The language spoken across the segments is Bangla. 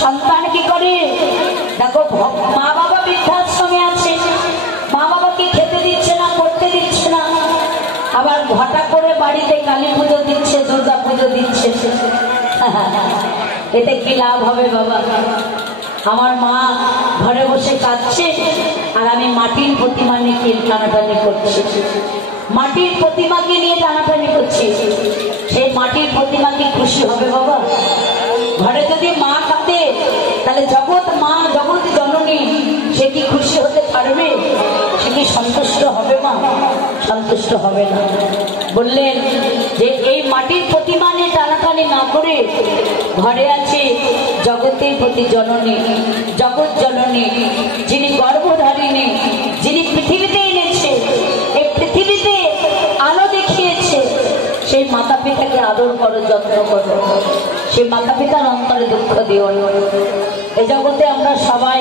সন্তান কি করে দেখো, মা বাবা বৃদ্ধাশ্রমে আছে, মা বাবাকে খেতে দিচ্ছে না, করতে দিচ্ছে না, আবার ঘটা করে বাড়িতে কালী পুজো দিচ্ছে, দুর্গা পুজো দিচ্ছে। এতে কি লাভ হবে বাবা? আমার মা ঘরে বসে কাঁদছে আর আমি মাটির প্রতিমা নিয়ে টানাটানি করছি, মাটির প্রতিমাকে নিয়ে টানাটানি করছি। সেই মাটির প্রতিমা কি খুশি হবে বাবা? ঘরে যদি মা কাঁদে তাহলে জগৎ মা, জগৎ জননী, সে কি খুশি হতে পারবে? সে কি সন্তুষ্ট হবে? মা সন্তুষ্ট হবে না। বললেন যে এই মাটির প্রতিমা নিয়ে টানাটানি না করে ঘরে আছে জগতের প্রতি জননী, জগৎ জননী, যিনি গর্ভধারিণী, যিনি পৃথিবীতে এনেছে, এই পৃথিবীতে আলো দেখিয়েছে, সেই মাতা পিতাকে আদর করো, যত্ন করো, সেই মাতা পিতার অন্তরে দুঃখ দিও। এই জগতে আমরা সবাই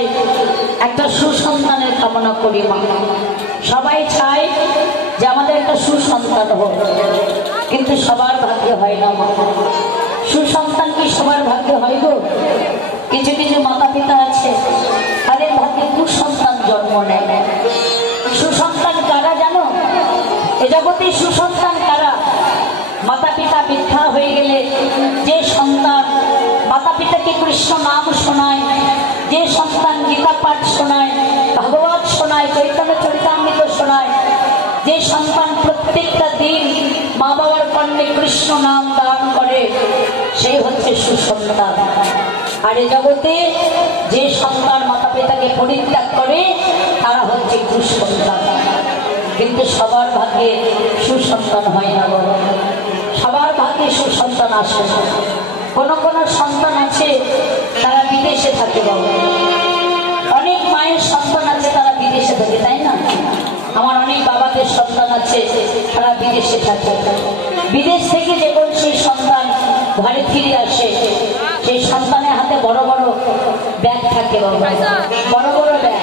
একটা সুসন্তানের কামনা করি মা, সবাই চাই যে আমাদের একটা সুসন্তান হোক, কিন্তু সবার ভাগ্যে হয় না মা। সুসন্তান কি সবার ভাগ্যে হয় গো? কিছু কিছু মাতা পিতা আছে তাদের ভাগ্যে কুসন্তান জন্ম নেয়। সুসন্তান কারা জানো? এ জগতে সুসন্তান কারা? মাতা পিতা বৃদ্ধা হয়ে গেলে যে সন্তান মাতা পিতাকে কৃষ্ণ নাম শোনায়, যে সন্তান গীতা পাঠ শোনায়, ভাগবত শোনায়, চৈতন্য চরিতামৃত শোনায়, যে সন্তান প্রত্যেকটা দিন মা বাবার কর্ণে কৃষ্ণ নাম দান করে, সেই হচ্ছে সুসন্তান। আর এ জগতে যে সন্তান মাতা পিতাকে পরিত্যাগ করে তারা হচ্ছে কুসন্তান। কিন্তু সবার ভাগ্যে সুসন্তান হয় না বলো, সবার ভাগ্যে সুসন্তান আসে না। কোন কোন সন্তান আছে তারা বিদেশে থাকে বাবা, অনেক মায়ের সন্তান আছে তারা বিদেশে থাকে, তাই না? আমার অনেক বাবাদের সন্তান আছে তারা বিদেশে থাকে। বিদেশ থেকে যখন সেই সন্তান ঘরে ফিরে আসে, সেই সন্তানের হাতে বড় বড় ব্যাগ থাকে বাবা, বড় বড় ব্যাগ,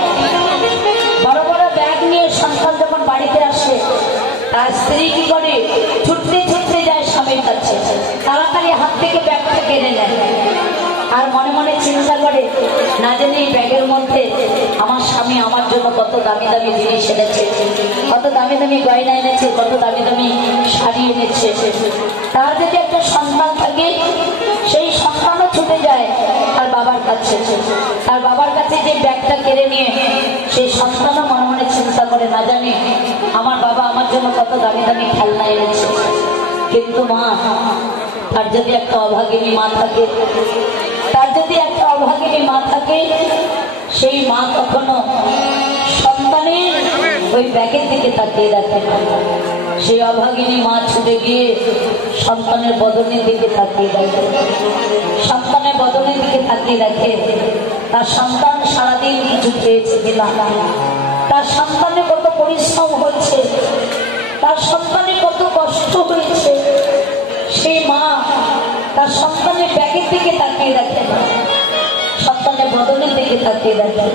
বড় বড় ব্যাগ নিয়ে সন্তান যখন বাড়িতে আসে, তার স্ত্রী কি করে? ছুটতে ছুটতে যায় স্বামীর কাছে, তাড়াতাড়ি হাত থেকে ব্যাগটা কেড়ে নেয়, আর মনে মনে চিন্তা করে না জানি এই ব্যাগের মধ্যে আমার স্বামী আমার জন্য কত দামি দামি জিনিস এনেছে, কত দামি দামি গয়না এনেছে, কত দামি দামি শাড়ি এনেছে। তার যদি একটা সন্তান থাকে, সেই সন্তানও ছুটে যায় তার বাবার কাছে, তার বাবার কাছে যে ব্যাগটা কেড়ে নিয়ে সেই সন্তানও মনে মনে চিন্তা করে না জানি আমার বাবা আমার জন্য কত দামি দামি খেলনা এনেছে। কিন্তু মা, তার যদি একটা অভাগিনী মা থাকে, তার যদি একটা অভাগিনী মা থাকে, সেই মা কখনো সন্তানের ওই ব্যাগের দিকে তাকিয়ে রাখে না। সেই অভাগিনী মা ছুটে গিয়ে সন্তানের বদনের দিকে তাকিয়ে রাখে, সন্তানের বদনের দিকে তাকিয়ে রাখে। তার সন্তান সারাদিন কিছু খেয়েছে কিনা, তার সন্তানের কত পরিশ্রম হচ্ছে, তার সন্তানের কত কষ্ট হয়েছে, সেই মা তার সন্তানের ব্যাগের দিকে তাকিয়ে রাখে না, সন্তানের বদনের দিকে তাকিয়ে রাখে।